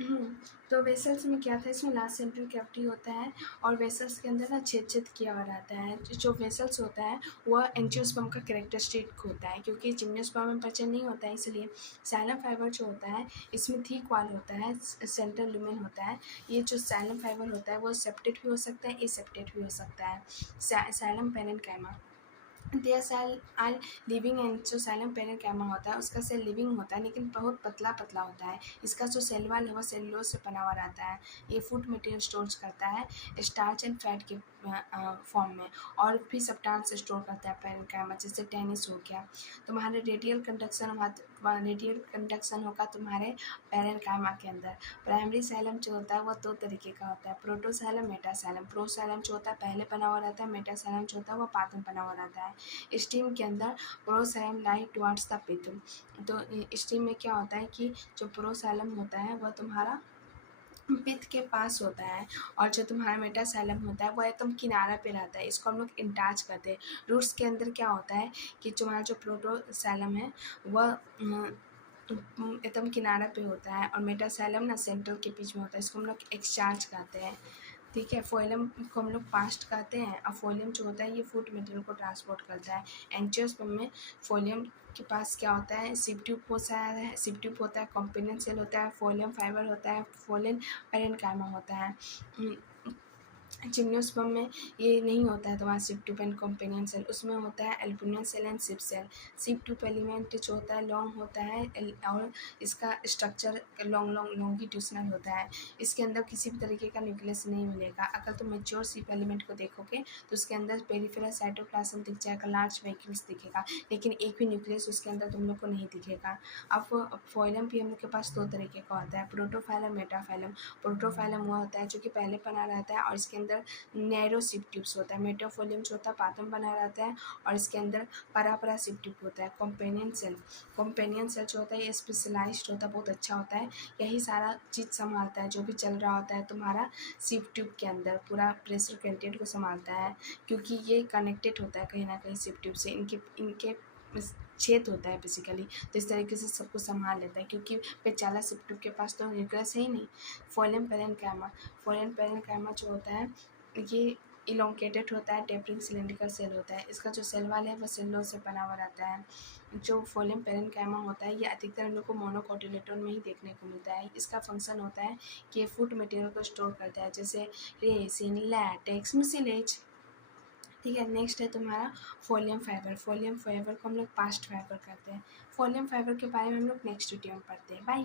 तो वेसल्स में क्या था, इसमें लास्ट सेंट्रल कैविटी होता है और वेसल्स के अंदर ना छेद किया हुआ रहता है। जो वेसल्स होता है वह एंजियोस्पर्म का कैरेक्टरिस्टिक होता है, क्योंकि जिम्नोस्पर्म में पचन नहीं होता है, इसलिए जाइलम फाइबर जो होता है इसमें थिक वॉल होता है, सेंट्रल लुमेन होता है। ये जो जाइलम फाइबर होता है वो सेप्टेट भी हो सकता है, एसेप्टेट भी हो सकता है। Xylem parenchyma, there cell are living and जो जाइलम पेरेन्काइमा होता है उसका सेल लिविंग होता है, लेकिन बहुत पतला पतला होता है। इसका जो सेल वॉल है वो सेलुलोज से बना हुआ रहता है। ये फूड मटेरियल स्टोर करता है स्टार्च एंड फैट के फॉर्म में, और भी सब्सटेंस स्टोर करता है पेरेन्काइमा, जैसे टेनिस हो गया। तुम्हारे रेडियल कंडक्शन होगा तुम्हारे पेरेन्काइमा के अंदर। प्राइमरी जाइलम जो होता है वो दो तरीके का होता है, प्रोटोजाइलम, मेटाजाइलम। प्रोजाइलम जो होता है पहले बना हुआ रहता है, मेटाजाइलम जो होता है वो बाद में बना हुआ रहता है। स्टीम के अंदर प्रोजाइलम लाइट टुवर्ड्स द पिथ। तो स्टीम में क्या होता है कि जो प्रोजाइलम होता है वह तुम्हारा पिथ के पास होता है, और जो तुम्हारा मेटाजाइलम होता है वो एकदम किनारा पे रहता है। इसको हम लोग इंटाच करते हैं। रूट्स के अंदर क्या होता है कि तुम्हारा जो प्रोटोजाइलम है वह एकदम किनारा पे होता है, और मेटाजाइलम ना सेंट्रल के बीच में होता है। इसको हम लोग एक्सचार्ज कहते हैं, ठीक है। फोइलम को हम लोग पास्ट कहते हैं, और फोइलम जो होता है ये फूड मटेरियल को ट्रांसपोर्ट करता है। एंजियोस्पर्म में फोइलम के पास क्या होता है, सिव ट्यूब होता है, सिव ट्यूब होता है, कॉम्पिनेंट सेल होता है, फोइलम फाइबर होता है, फोइलन पेरेन्काइमा होता है। जिम्नोस्पर्म में ये नहीं होता है तुम्हारा sieve tube and companion cell, उसमें होता है albumin cell and sieve cell. Sieve tube element जो होता है लॉन्ग होता है, और इसका स्ट्रक्चर लॉन्गिट्यूशनल होता है। इसके अंदर किसी भी तरीके का न्यूक्लियस नहीं मिलेगा। अगर तुम मेच्योर सिव एलिमेंट को देखोगे तो उसके अंदर पेरिफेरल साइटोप्लाज्म दिख जाएगा, लार्ज वेहिकल्स दिखेगा, लेकिन एक भी न्यूक्लियस उसके अंदर तुम लोग को नहीं दिखेगा। अब फोइलम भी हम लोग के पास दो तरीके का होता है, प्रोटोफाइलम, मेटाफाइलम। प्रोटोफाइलम वो होता है जो कि पहले बना रहता है और इसके अंदर नैरो सिव ट्यूब्स होता है। मेटाफोलियम जो होता है पातम बना रहता है और इसके अंदर परा सिव ट्यूब होता है। कॉम्पेनियन सेल जो होता है ये स्पेशलाइज्ड होता है, बहुत अच्छा होता है। यही सारा चीज़ संभालता है, जो भी चल रहा होता है तुम्हारा सिव ट्यूब के अंदर पूरा प्रेशर कंटेंट को संभालता है, क्योंकि ये कनेक्टेड होता है कहीं ना कहीं सिव ट्यूब से। इनके छेद होता है बेसिकली, तो इस तरीके से सबको संभाल लेता है, क्योंकि पेचाला सिव ट्यूब के पास तो न्यूक्लियस है ही नहीं। फोइलन पेरेन्काइमा जो होता है ये इलोंगेटेड होता है, टेपरिंग सिलेंड्रिकल सेल होता है। इसका जो सेल वाल है वह सेलुलोज से बना हुआ रहता है। जो फोइलम पेरेन्काइमा होता है ये अधिकतर हम लोग को मोनोकोटिलेडोन में ही देखने को मिलता है। इसका फंक्शन होता है कि ये फूड मटेरियल को स्टोर करता है, जैसे रेसिन, लैटेक्स, म्यूसिलेज, ठीक है। नेक्स्ट है तुम्हारा फोलियम फाइबर को हम लोग पास्ट फाइबर कहते हैं। फोलियम फाइबर के बारे में हम लोग नेक्स्ट वीडियो में पढ़ते हैं। बाय।